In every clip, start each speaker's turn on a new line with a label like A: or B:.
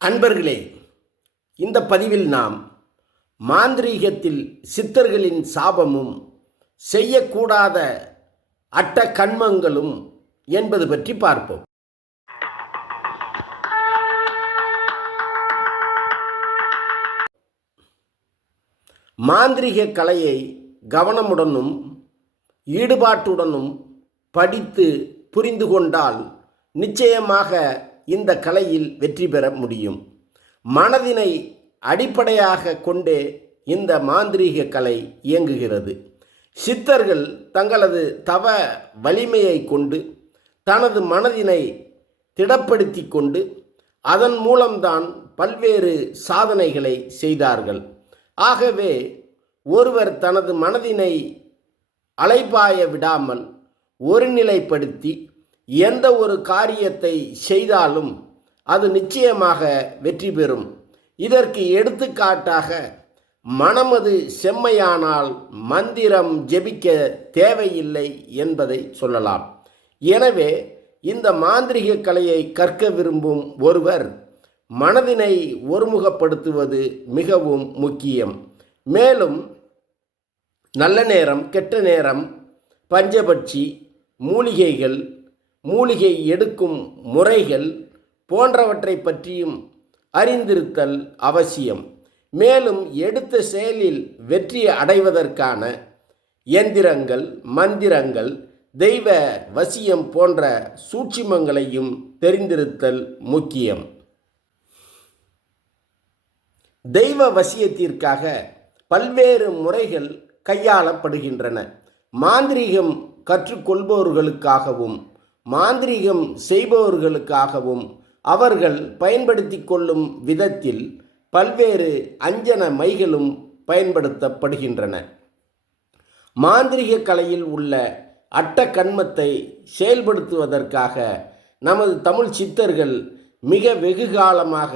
A: அன்பர்களே இந்த பதிவில் நாம் மாந்திரீகத்தில் சித்தர்களின் சாபமும் செய்யக்கூடாத அட்ட கண்மங்களும் என்பது பற்றி பார்ப்போம். மாந்திரிக கலையை கவனமுடனும் ஈடுபாட்டுடனும் படித்து புரிந்து கொண்டால் நிச்சயமாக இந்த கலையில் வெற்றி பெற முடியும். மனதினை அடிப்படையாக கொண்டே இந்த மாந்திரீக கலை இயங்குகிறது. சித்தர்கள் தங்களது தவ வலிமையை கொண்டு தனது மனதினை திடப்படுத்தி கொண்டு அதன் மூலம்தான் பல்வேறு சாதனைகளை செய்தார்கள். ஆகவே ஒருவர் தனது மனதினை அலைபாய விடாமல் ஒருநிலைப்படுத்தி எந்த ஒரு காரியத்தை செய்தாலும் அது நிச்சயமாக வெற்றி பெறும். இதற்கு எடுத்துக்காட்டாக மனமது செம்மையானால் மந்திரம் ஜெபிக்க தேவையில்லை என்பதை சொல்லலாம். எனவே இந்த மாந்திரிக கலையை கற்க விரும்பும் ஒருவர் மனதினை ஒருமுகப்படுத்துவது மிகவும் முக்கியம். மேலும் நல்ல நேரம் கெட்ட நேரம் பஞ்சபட்சி மூலிகைகள் மூலிகை எடுக்கும் முறைகள் போன்றவற்றை பற்றியும் அறிந்திருத்தல் அவசியம். மேலும் எடுத்த செயலில் வெற்றி அடைவதற்கான எந்திரங்கள் மந்திரங்கள் தெய்வ வசியம் போன்ற சூட்சிமங்களையும் தெரிந்திருத்தல் முக்கியம். தெய்வ வசியத்திற்காக பல்வேறு முறைகள் கையாளப்படுகின்றன. மாந்திரீகம் கற்றுக்கொள்பவர்களுக்காகவும் மாந்திரீகம் செய்பவர்களுக்காகவும் அவர்கள் பயன்படுத்தி கொள்ளும் விதத்தில் பல்வேறு அஞ்சன மைகளும் பயன்படுத்தப்படுகின்றன. மாந்திரிக கலையில் உள்ள அட்ட கண்மத்தை செயல்படுத்துவதற்காக நமது தமிழ் சித்தர்கள் மிக வெகு காலமாக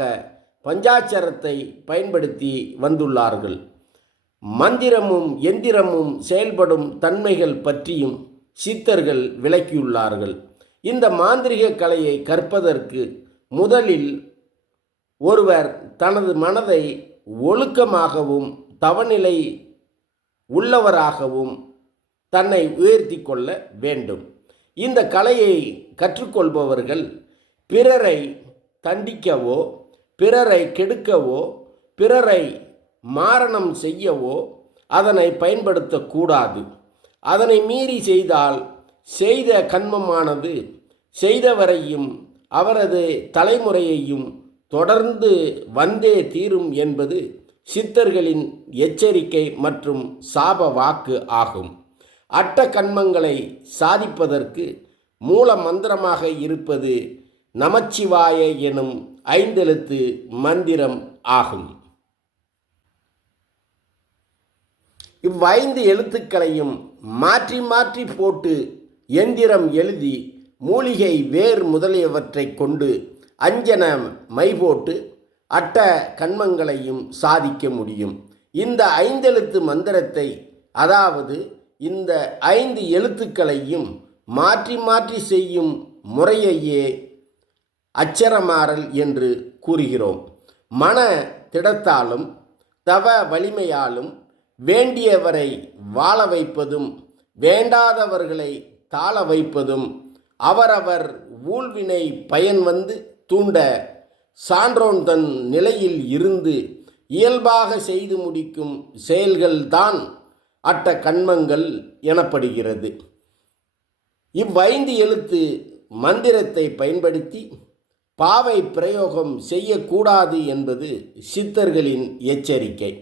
A: பஞ்சாட்சரத்தை பயன்படுத்தி வந்துள்ளார்கள். மந்திரமும் எந்திரமும் செயல்படும் தன்மைகள் பற்றியும் சித்தர்கள் விளக்கியுள்ளார்கள். இந்த மாந்திரிக கலையை கற்பதற்கு முதலில் ஒருவர் தனது மனதை ஒழுக்கமாகவும் தவநிலை உள்ளவராகவும் தன்னை உயர்த்தி கொள்ள வேண்டும். இந்த கலையை கற்றுக்கொள்பவர்கள் பிறரை தண்டிக்கவோ பிறரை கெடுக்கவோ பிறரை மாரணம் செய்யவோ அதனை பயன்படுத்தக்கூடாது. அதனை மீறி செய்தால் செய்த கண்மமானது செய்தவரையும் அவரது தலைமுறையையும் தொடர்ந்து வந்தே தீரும் என்பது சித்தர்களின் எச்சரிக்கை மற்றும் சாப வாக்கு ஆகும். அட்ட கண்மங்களை சாதிப்பதற்கு மூல மந்திரமாக இருப்பது நமச்சிவாய எனும் ஐந்தெழுத்து மந்திரம் ஆகும். இவ்வைந்து எழுத்துக்களையும் மாற்றி மாற்றி போட்டு எந்திரம் எழுதி மூலிகை வேர் முதலியவற்றை கொண்டு அஞ்சன மை போட்டு அட்ட கண்மங்களையும் சாதிக்க முடியும். இந்த ஐந்தெழுத்து மந்திரத்தை அதாவது இந்த ஐந்து எழுத்துக்களையும் மாற்றி மாற்றி செய்யும் முறையையே அச்சரமாறல் என்று கூறுகிறோம். மன திடத்தாலும் தவ வலிமையாலும் வேண்டியவரை வாழ வைப்பதும் வேண்டாதவர்களை தாழ வைப்பதும் அவரவர் ஊழ்வினை பயன் வந்து தூண்ட சான்றோன் தன் நிலையில் இருந்து இயல்பாக செய்து முடிக்கும் செயல்கள்தான் அட்ட கண்மங்கள் எனப்படுகிறது. இவ்வைந்து எழுத்து மந்திரத்தை பயன்படுத்தி பாவை பிரயோகம் செய்யக்கூடாது என்பது சித்தர்களின் எச்சரிக்கை.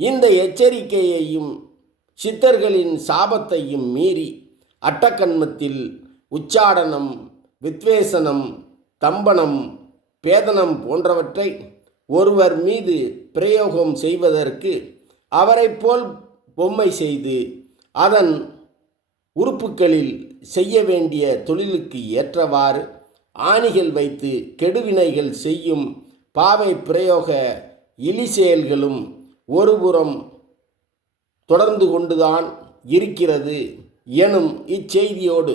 A: இந்த எச்சரிக்கையையும் சித்தர்களின் சாபத்தையும் மீறி அட்டக்கண்மத்தில் உச்சாடனம் வித்வேசனம் தம்பனம் பேதனம் போன்றவற்றை ஒருவர் மீது பிரயோகம் செய்வதற்கு அவரைப் போல் பொம்மை செய்து அதன் உறுப்புகளில் செய்ய வேண்டிய தொழிலுக்கு ஏற்றவாறு ஆணிகள் வைத்து கெடுவினைகள் செய்யும் பாவை பிரயோக இலி செயல்களும் ஒருபுறம் தொடர்ந்து கொண்டுதான் இருக்கிறது எனும் இச்செய்தியோடு